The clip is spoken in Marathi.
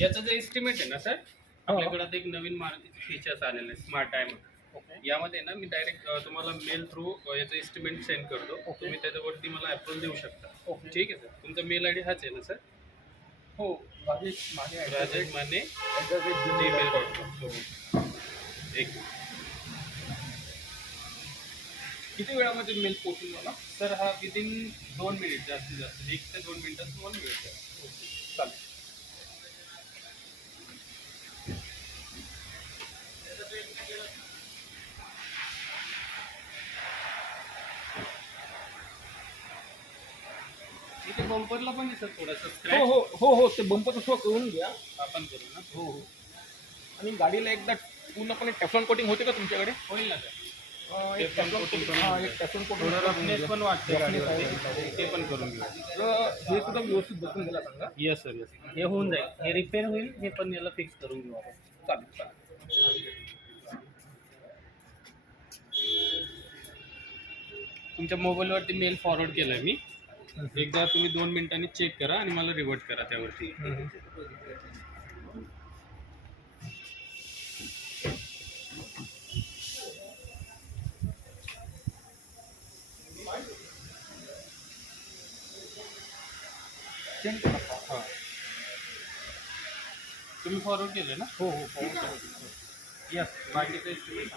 याचं जे एस्टिमेट आहे ना सर, आपल्याकडे आता एक नवीन मारुतीचे फीचर्स आलेले आहे स्मार्ट डायमंड. ओके. यामध्ये ना मी डायरेक्ट तुम्हाला मेल थ्रू याचं एस्टिमेट सेंड करतो. ओके. तुम्ही त्याच्यावरती मला अप्रूव्हल देऊ शकता. ओके. ठीक आहे सर. तुमचा मेल आयडी हाच आहे ना सर? हो, राजेश माने राजेश माने gmail.com. हो. एक किती वेळामध्ये मेल पोहोचून मला? सर हा विदिन 2 मिनिट जास्तीत जास्त 1 ते 2 मिनिटात तुम्हाला मिळेल सर. चालेल. इथे बंपरला पण आहे सर थोडासा हो स्क्रॅच हो हो हो ते बंपरचं शो करून घ्या. आपण करू ना. हो हो. आणि गाडीला एकदा पूर्णपणे टेफ्लॉन कोटिंग होते का तुमच्याकडे? होईल ना सर. एक टेफ्लॉन टेफ्लॉन कोटिंग कोटिंग, करून हां, घेऊ. एक टेफ्लॉन थोडं कोटिंग रफनेस पण वाटते रफनेस गाडीवरती. ते पण करून घेऊ. तर हे सुद्धा व्यवस्थित बसून गेला सांगा. Yes sir yes. हे होऊन जाईल. हे रिपेअर होईल. हे पण याला फिक्स करून घेऊ आपण. चालेल चालेल. तुमच्या मोबाईलवरती मेल फॉरवर्ड केलाय मी. एकदा तुम्ही 2 मिनिटांनी चेक करा आणि मला रिवर्ट करा त्यावरती. चेंज करा. हां. तुम्ही फॉरवर्ड केलं ना? हो हो हो. येस. बाकीचं estimate